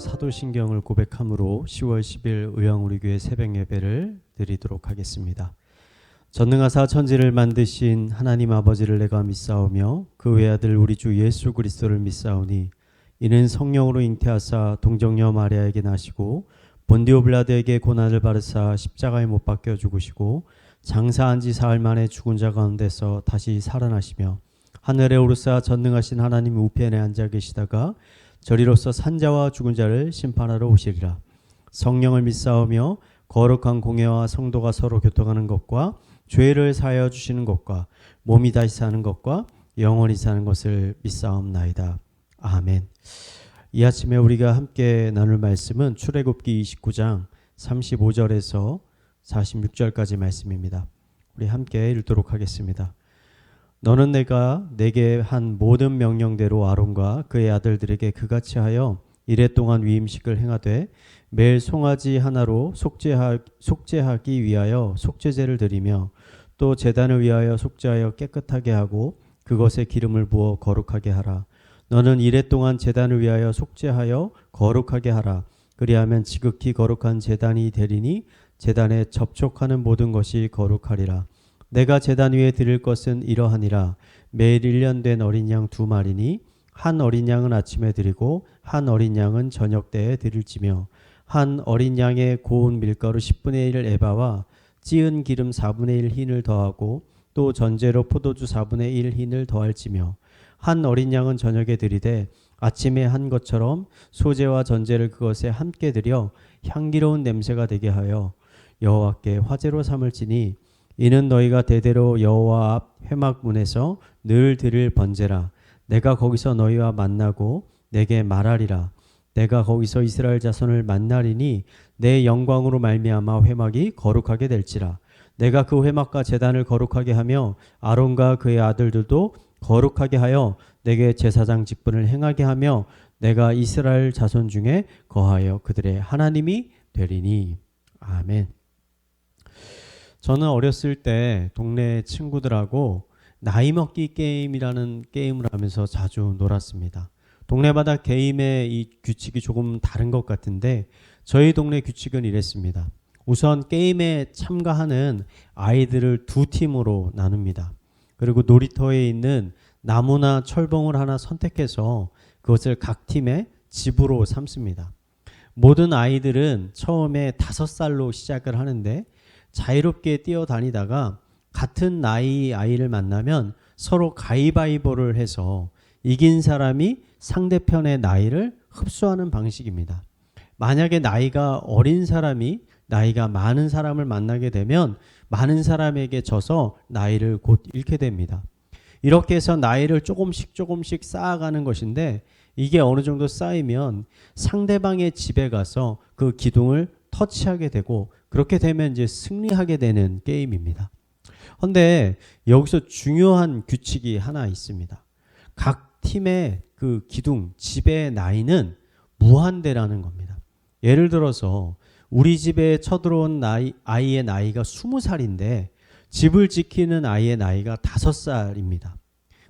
사도신경을 고백함으로 10월 10일 의왕우리교회 새벽 예배를 드리도록 하겠습니다. 전능하사 천지를 만드신 하나님 아버지를 내가 믿사오며 그 외아들 우리 주 예수 그리스도를 믿사오니 이는 성령으로 잉태하사 동정녀 마리아에게 나시고 본디오 빌라도에게 고난을 받으사 십자가에 못 박혀 죽으시고 장사한 지 사흘 만에 죽은 자 가운데서 다시 살아나시며 하늘에 오르사 전능하신 하나님 우편에 앉아 계시다가 저리로서 산자와 죽은 자를 심판하러 오시리라. 성령을 믿사오며 거룩한 공예와 성도가 서로 교통하는 것과 죄를 사하여 주시는 것과 몸이 다시 사는 것과 영원히 사는 것을 믿사옵나이다. 아멘. 이 아침에 우리가 함께 나눌 말씀은 출애굽기 29장 35절에서 46절까지 말씀입니다. 우리 함께 읽도록 하겠습니다. 너는 내가 내게 한 모든 명령대로 아론과 그의 아들들에게 그같이 하여 이레 동안 위임식을 행하되 매일 송아지 하나로 속죄하기 위하여 속죄제를 드리며 또 제단을 위하여 속죄하여 깨끗하게 하고 그것에 기름을 부어 거룩하게 하라. 너는 이레 동안 제단을 위하여 속죄하여 거룩하게 하라. 그리하면 지극히 거룩한 제단이 되리니 제단에 접촉하는 모든 것이 거룩하리라. 내가 제단 위에 드릴 것은 이러하니라. 매일 1년 된 어린 양 2마리니 한 어린 양은 아침에 드리고 한 어린 양은 저녁 때에 드릴지며 한 어린 양에 고운 밀가루 10분의 1 에바와 찌은 기름 4분의 1 흰을 더하고 또 전제로 포도주 4분의 1 흰을 더할지며 한 어린 양은 저녁에 드리되 아침에 한 것처럼 소제와 전제를 그것에 함께 드려 향기로운 냄새가 되게 하여 여호와께 화제로 삼을지니 이는 너희가 대대로 여호와 앞 회막문에서 늘 드릴 번제라. 내가 거기서 너희와 만나고 내게 말하리라. 내가 거기서 이스라엘 자손을 만나리니 내 영광으로 말미암아 회막이 거룩하게 될지라. 내가 그 회막과 제단을 거룩하게 하며 아론과 그의 아들들도 거룩하게 하여 내게 제사장 직분을 행하게 하며 내가 이스라엘 자손 중에 거하여 그들의 하나님이 되리니. 아멘. 저는 어렸을 때 동네 친구들하고 나이 먹기 게임이라는 게임을 하면서 자주 놀았습니다. 동네마다 게임의 이 규칙이 조금 다른 것 같은데 저희 동네 규칙은 이랬습니다. 우선 게임에 참가하는 아이들을 2팀으로 나눕니다. 그리고 놀이터에 있는 나무나 철봉을 하나 선택해서 그것을 각 팀의 집으로 삼습니다. 모든 아이들은 처음에 5살로 시작을 하는데 자유롭게 뛰어다니다가 같은 나이 아이를 만나면 서로 가위바위보를 해서 이긴 사람이 상대편의 나이를 흡수하는 방식입니다. 만약에 나이가 어린 사람이 나이가 많은 사람을 만나게 되면 많은 사람에게 져서 나이를 곧 잃게 됩니다. 이렇게 해서 나이를 조금씩 쌓아가는 것인데 이게 어느 정도 쌓이면 상대방의 집에 가서 그 기둥을 터치하게 되고 그렇게 되면 이제 승리하게 되는 게임입니다. 그런데 여기서 중요한 규칙이 하나 있습니다. 각 팀의 그 기둥, 집의 나이는 무한대라는 겁니다. 예를 들어서 우리 집에 쳐들어온 아이의 나이가 20살인데 집을 지키는 아이의 나이가 5살입니다.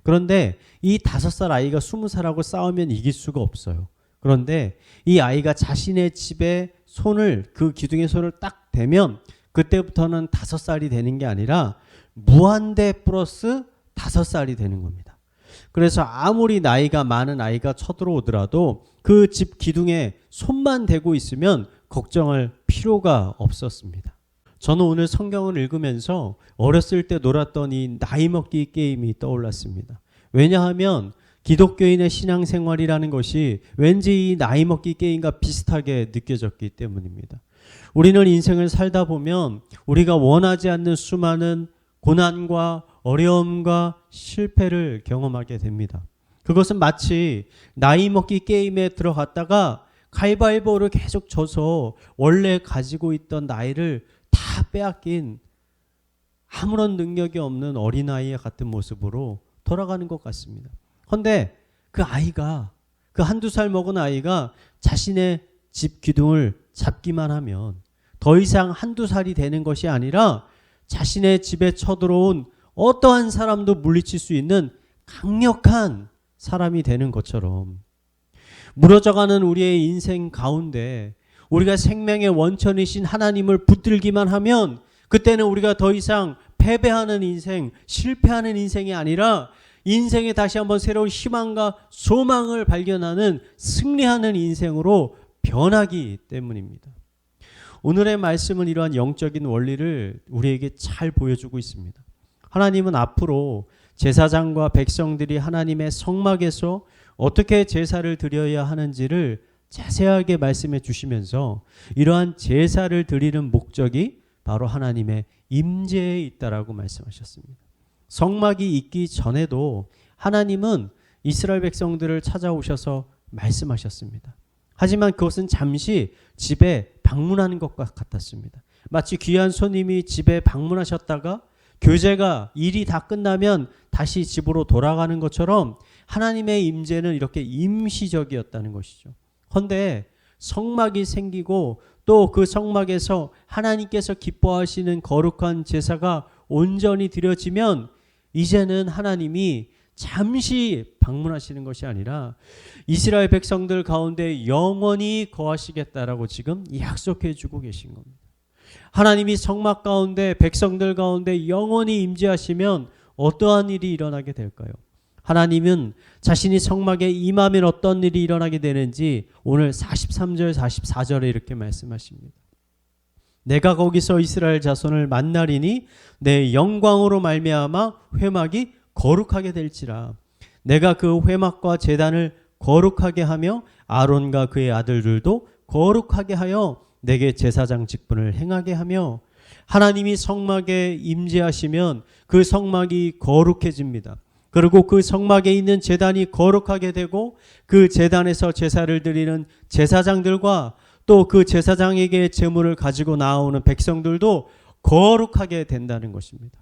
그런데 이 5살 아이가 20살하고 싸우면 이길 수가 없어요. 그런데 이 아이가 자신의 집에 그 기둥에 손을 딱 대면 그때부터는 5살이 되는 게 아니라 무한대 플러스 5살이 되는 겁니다. 그래서 아무리 나이가 많은 아이가 쳐들어오더라도 그 집 기둥에 손만 대고 있으면 걱정할 필요가 없었습니다. 저는 오늘 성경을 읽으면서 어렸을 때 놀았던 이 나이 먹기 게임이 떠올랐습니다. 왜냐하면 기독교인의 신앙생활이라는 것이 왠지 이 나이 먹기 게임과 비슷하게 느껴졌기 때문입니다. 우리는 인생을 살다 보면 우리가 원하지 않는 수많은 고난과 어려움과 실패를 경험하게 됩니다. 그것은 마치 나이 먹기 게임에 들어갔다가 가위바위보를 계속 져서 원래 가지고 있던 나이를 다 빼앗긴 아무런 능력이 없는 어린아이와 같은 모습으로 돌아가는 것 같습니다. 그런데 그 아이가, 그 1-2살 먹은 아이가 자신의 집 기둥을 잡기만 하면 더 이상 1-2살이 되는 것이 아니라 자신의 집에 쳐들어온 어떠한 사람도 물리칠 수 있는 강력한 사람이 되는 것처럼 무너져가는 우리의 인생 가운데 우리가 생명의 원천이신 하나님을 붙들기만 하면 그때는 우리가 더 이상 패배하는 인생, 실패하는 인생이 아니라 인생에 다시 한번 새로운 희망과 소망을 발견하는 승리하는 인생으로 변하기 때문입니다. 오늘의 말씀은 이러한 영적인 원리를 우리에게 잘 보여주고 있습니다. 하나님은 앞으로 제사장과 백성들이 하나님의 성막에서 어떻게 제사를 드려야 하는지를 자세하게 말씀해 주시면서 이러한 제사를 드리는 목적이 바로 하나님의 임재에 있다라고 말씀하셨습니다. 성막이 있기 전에도 하나님은 이스라엘 백성들을 찾아오셔서 말씀하셨습니다. 하지만 그것은 잠시 집에 방문하는 것과 같았습니다. 마치 귀한 손님이 집에 방문하셨다가 교제가 일이 다 끝나면 다시 집으로 돌아가는 것처럼 하나님의 임재는 이렇게 임시적이었다는 것이죠. 그런데 성막이 생기고 또 그 성막에서 하나님께서 기뻐하시는 거룩한 제사가 온전히 드려지면 이제는 하나님이 잠시 방문하시는 것이 아니라 이스라엘 백성들 가운데 영원히 거하시겠다라고 지금 약속해 주고 계신 겁니다. 하나님이 성막 가운데 백성들 가운데 영원히 임재하시면 어떠한 일이 일어나게 될까요? 하나님은 자신이 성막에 임하면 어떤 일이 일어나게 되는지 오늘 43절 44절에 이렇게 말씀하십니다. 내가 거기서 이스라엘 자손을 만나리니 내 영광으로 말미암아 회막이 거룩하게 될지라. 내가 그 회막과 제단을 거룩하게 하며 아론과 그의 아들들도 거룩하게 하여 내게 제사장 직분을 행하게 하며. 하나님이 성막에 임재하시면 그 성막이 거룩해집니다. 그리고 그 성막에 있는 제단이 거룩하게 되고 그 제단에서 제사를 드리는 제사장들과 또 그 제사장에게 제물을 가지고 나오는 백성들도 거룩하게 된다는 것입니다.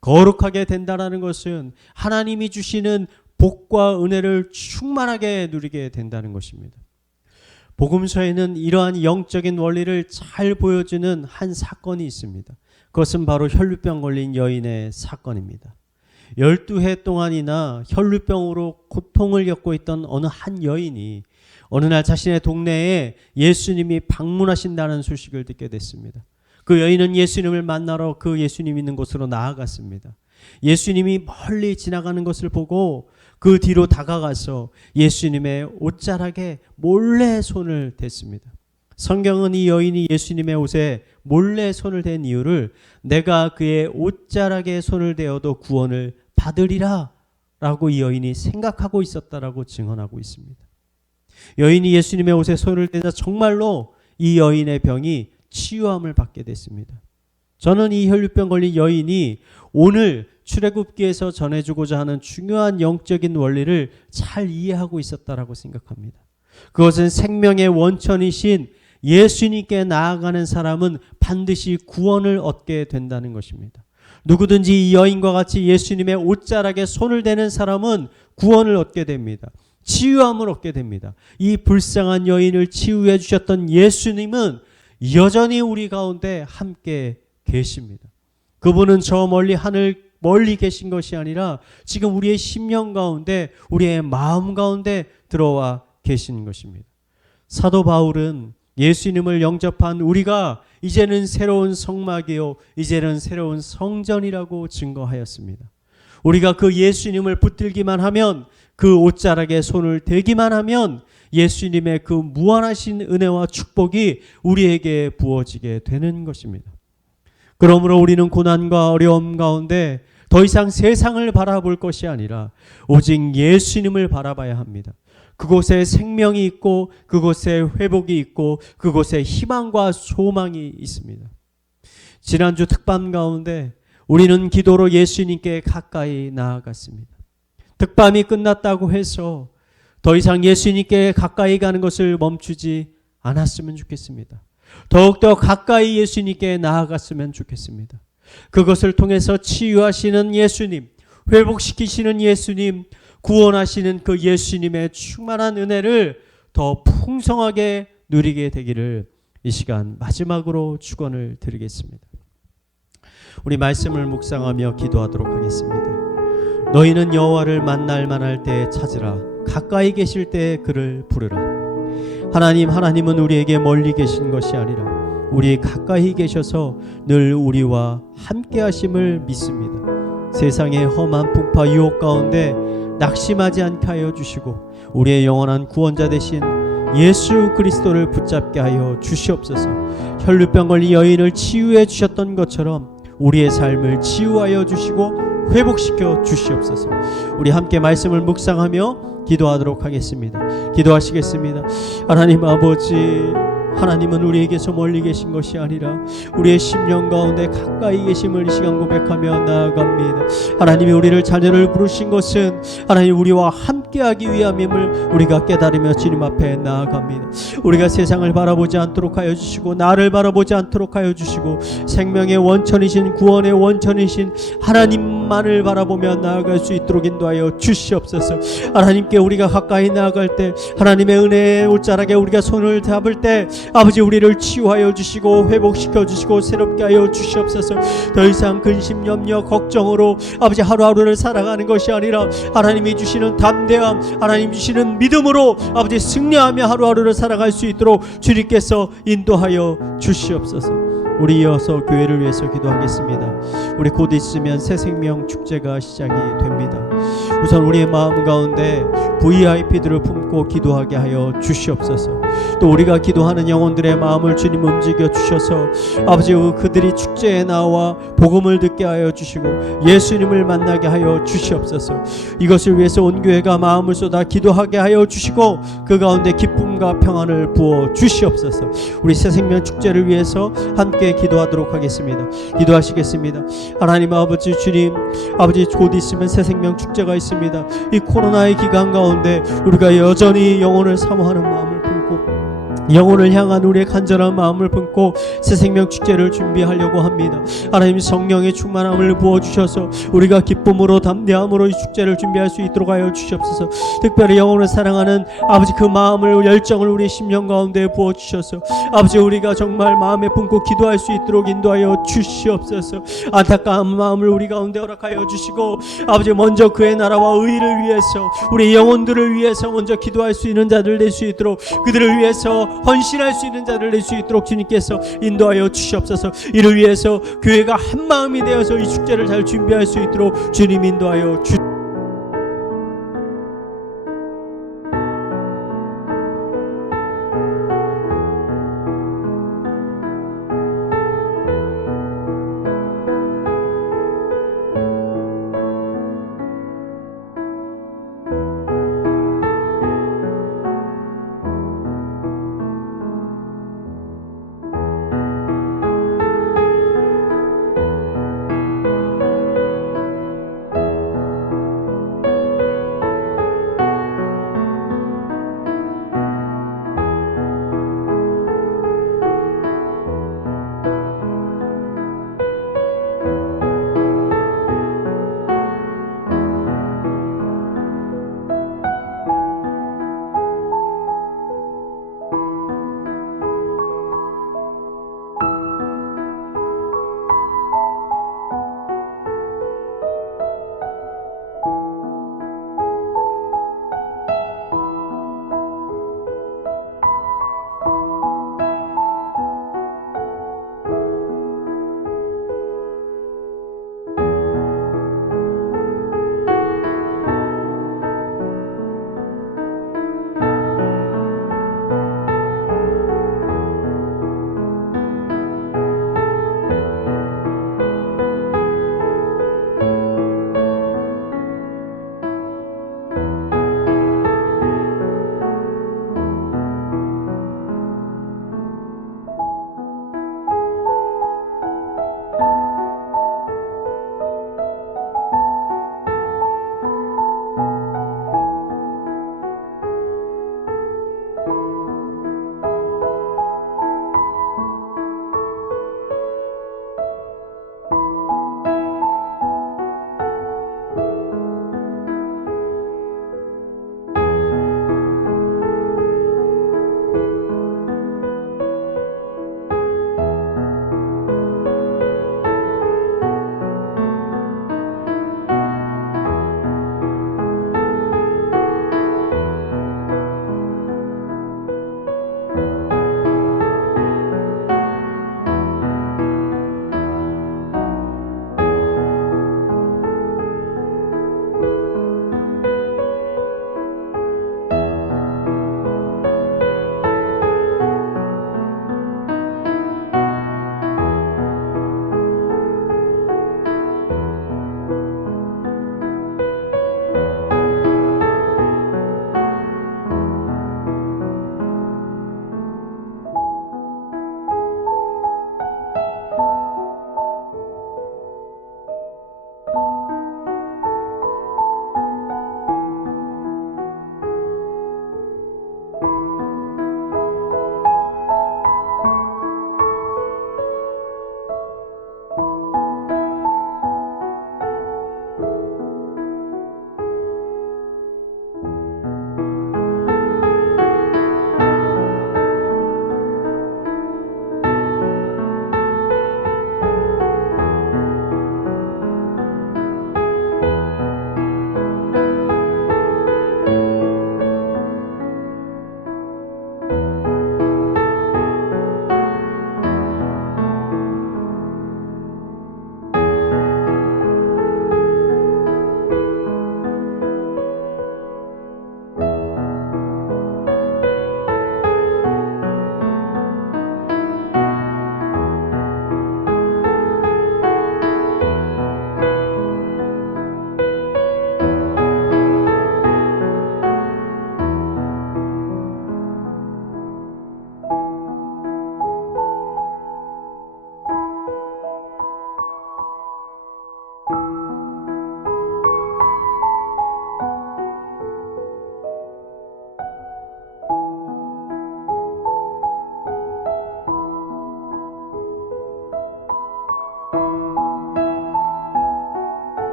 거룩하게 된다는 것은 하나님이 주시는 복과 은혜를 충만하게 누리게 된다는 것입니다. 복음서에는 이러한 영적인 원리를 잘 보여주는 한 사건이 있습니다. 그것은 바로 혈루병 걸린 여인의 사건입니다. 12해 동안이나 혈루병으로 고통을 겪고 있던 어느 한 여인이 어느 날 자신의 동네에 예수님이 방문하신다는 소식을 듣게 됐습니다. 그 여인은 예수님을 만나러 그 예수님 있는 곳으로 나아갔습니다. 예수님이 멀리 지나가는 것을 보고 그 뒤로 다가가서 예수님의 옷자락에 몰래 손을 댔습니다. 성경은 이 여인이 예수님의 옷에 몰래 손을 댄 이유를 내가 그의 옷자락에 손을 대어도 구원을 받으리라 라고 이 여인이 생각하고 있었다라고 증언하고 있습니다. 여인이 예수님의 옷에 손을 대자 정말로 이 여인의 병이 치유함을 받게 됐습니다. 저는 이 혈루병 걸린 여인이 오늘 출애굽기에서 전해주고자 하는 중요한 영적인 원리를 잘 이해하고 있었다라고 생각합니다. 그것은 생명의 원천이신 예수님께 나아가는 사람은 반드시 구원을 얻게 된다는 것입니다. 누구든지 이 여인과 같이 예수님의 옷자락에 손을 대는 사람은 구원을 얻게 됩니다. 치유함을 얻게 됩니다. 이 불쌍한 여인을 치유해 주셨던 예수님은 여전히 우리 가운데 함께 계십니다. 그분은 저 멀리 하늘 멀리 계신 것이 아니라 지금 우리의 심령 가운데 우리의 마음 가운데 들어와 계시는 것입니다. 사도 바울은 예수님을 영접한 우리가 이제는 새로운 성막이요 이제는 새로운 성전이라고 증거하였습니다. 우리가 그 예수님을 붙들기만 하면 그 옷자락에 손을 대기만 하면 예수님의 그 무한하신 은혜와 축복이 우리에게 부어지게 되는 것입니다. 그러므로 우리는 고난과 어려움 가운데 더 이상 세상을 바라볼 것이 아니라 오직 예수님을 바라봐야 합니다. 그곳에 생명이 있고 그곳에 회복이 있고 그곳에 희망과 소망이 있습니다. 지난주 특밤 가운데 우리는 기도로 예수님께 가까이 나아갔습니다. 특밤이 끝났다고 해서 더 이상 예수님께 가까이 가는 것을 멈추지 않았으면 좋겠습니다. 더욱더 가까이 예수님께 나아갔으면 좋겠습니다. 그것을 통해서 치유하시는 예수님, 회복시키시는 예수님, 구원하시는 그 예수님의 충만한 은혜를 더 풍성하게 누리게 되기를 이 시간 마지막으로 축원을 드리겠습니다. 우리 말씀을 묵상하며 기도하도록 하겠습니다. 너희는 여호와를 만날 만할 때에 찾으라. 가까이 계실 때 그를 부르라. 하나님은 우리에게 멀리 계신 것이 아니라 우리 가까이 계셔서 늘 우리와 함께 하심을 믿습니다. 세상의 험한 풍파 유혹 가운데 낙심하지 않게 하여 주시고 우리의 영원한 구원자 되신 예수 그리스도를 붙잡게 하여 주시옵소서. 혈루병 걸린 여인을 치유해 주셨던 것처럼 우리의 삶을 치유하여 주시고 회복시켜 주시옵소서. 우리 함께 말씀을 묵상하며 기도하도록 하겠습니다. 기도하시겠습니다. 하나님 아버지, 하나님은 우리에게서 멀리 계신 것이 아니라 우리의 심령 가운데 가까이 계심을 이 시간 고백하며 나아갑니다. 하나님이 우리를 자녀를 부르신 것은 하나님 우리와 함께하기 위함임을 우리가 깨달으며 주님 앞에 나아갑니다. 우리가 세상을 바라보지 않도록 하여 주시고 나를 바라보지 않도록 하여 주시고 생명의 원천이신 구원의 원천이신 하나님만을 바라보며 나아갈 수 있도록 인도하여 주시옵소서. 하나님께 우리가 가까이 나아갈 때 하나님의 은혜의 옷자락에 우리가 손을 잡을 때 아버지 우리를 치유하여 주시고 회복시켜 주시고 새롭게 하여 주시옵소서. 더 이상 근심 염려 걱정으로 아버지 하루하루를 살아가는 것이 아니라 하나님이 주시는 담대함, 하나님 주시는 믿음으로 아버지 승리하며 하루하루를 살아갈 수 있도록 주님께서 인도하여 주시옵소서. 우리 이어서 교회를 위해서 기도하겠습니다. 우리 곧 있으면 새생명 축제가 시작이 됩니다. 우선 우리의 마음 가운데 VIP들을 품고 기도하게 하여 주시옵소서. 또 우리가 기도하는 영혼들의 마음을 주님 움직여 주셔서 아버지 그들이 축제에 나와 복음을 듣게 하여 주시고 예수님을 만나게 하여 주시옵소서. 이것을 위해서 온 교회가 마음을 쏟아 기도하게 하여 주시고 그 가운데 기쁨과 평안을 부어 주시옵소서. 우리 새생명 축제를 위해서 함께 기도하도록 하겠습니다. 기도하시겠습니다. 하나님 아버지 주님, 아버지 곧 있으면 새생명 축제가 있습니다. 이 코로나의 기간 가운데 우리가 여전히 영혼을 사모하는 마음을 품고 영혼을 향한 우리의 간절한 마음을 품고 새생명 축제를 준비하려고 합니다. 하나님 성령의 충만함을 부어주셔서 우리가 기쁨으로 담대함으로 이 축제를 준비할 수 있도록 하여 주시옵소서. 특별히 영혼을 사랑하는 아버지 그 마음을 열정을 우리 심령 가운데 부어주셔서 아버지 우리가 정말 마음에 품고 기도할 수 있도록 인도하여 주시옵소서. 안타까운 마음을 우리 가운데 허락하여 주시고 아버지 먼저 그의 나라와 의를 위해서 우리 영혼들을 위해서 먼저 기도할 수 있는 자들 될 수 있도록 그들을 위해서 헌신할 수 있는 자를 낼 수 있도록 주님께서 인도하여 주시옵소서. 이를 위해서 교회가 한 마음이 되어서 이 축제를 잘 준비할 수 있도록 주님 인도하여 주시옵소서.